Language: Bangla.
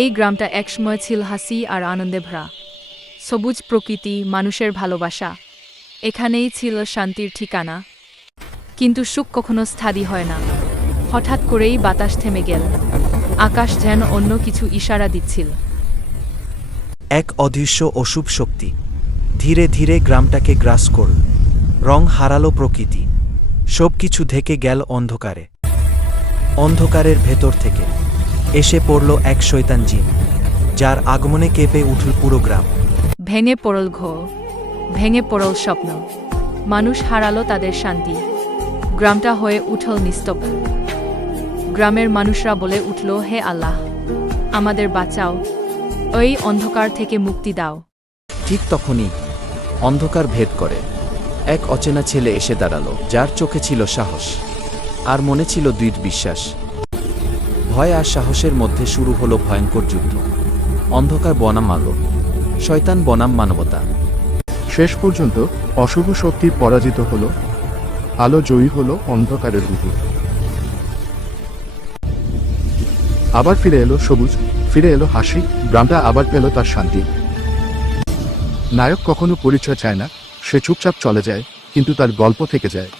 এই গ্রামটা একসময় ছিল হাসি আর আনন্দে ভরা। সবুজ প্রকৃতি, মানুষের ভালোবাসা, এখানেই ছিল শান্তির ঠিকানা। কিন্তু সুখ কখনো স্থায়ী হয় না। হঠাৎ করেই বাতাস থেমে গেল। আকাশ যেন অন্য কিছু ইশারা দিচ্ছিল। এক অদৃশ্য অশুভ শক্তি ধীরে ধীরে গ্রামটাকে গ্রাস করল। রং হারালো প্রকৃতি, সবকিছু ঢেকে গেল অন্ধকারে। অন্ধকারের ভেতর থেকে এসে পড়ল এক শয়তান জিন, যার আগমনে কেঁপে উঠল পুরো গ্রাম। ভেঙে পড়ল ঘর, ভেঙে পড়ল স্বপ্ন। মানুষ হারালো তাদের শান্তি। গ্রামটা হয়ে উঠল নিস্তব্ধ। গ্রামের মানুষরা বলে উঠল, হে আল্লাহ, আমাদের বাঁচাও, ওই অন্ধকার থেকে মুক্তি দাও। ঠিক তখনই অন্ধকার ভেদ করে এক অচেনা ছেলে এসে দাঁড়ালো, যার চোখে ছিল সাহস আর মনে ছিল দৃঢ় বিশ্বাস। ভয় আর সাহসের মধ্যে শুরু হলো ভয়ঙ্কর যুদ্ধ। অন্ধকার বনাম আলো, শয়তান বনাম মানবতা। শেষ পর্যন্ত অশুভ শক্তি পরাজিত হলো, আলো জয়ী হলো অন্ধকারের উপর। আবার ফিরে এলো সবুজ, ফিরে এলো হাসি, গ্রামটা আবার পেল তার শান্তি। নায়ক কখনো পরিচয় চায় না, সে চুপচাপ চলে যায়, কিন্তু তার গল্প থেকে যায়।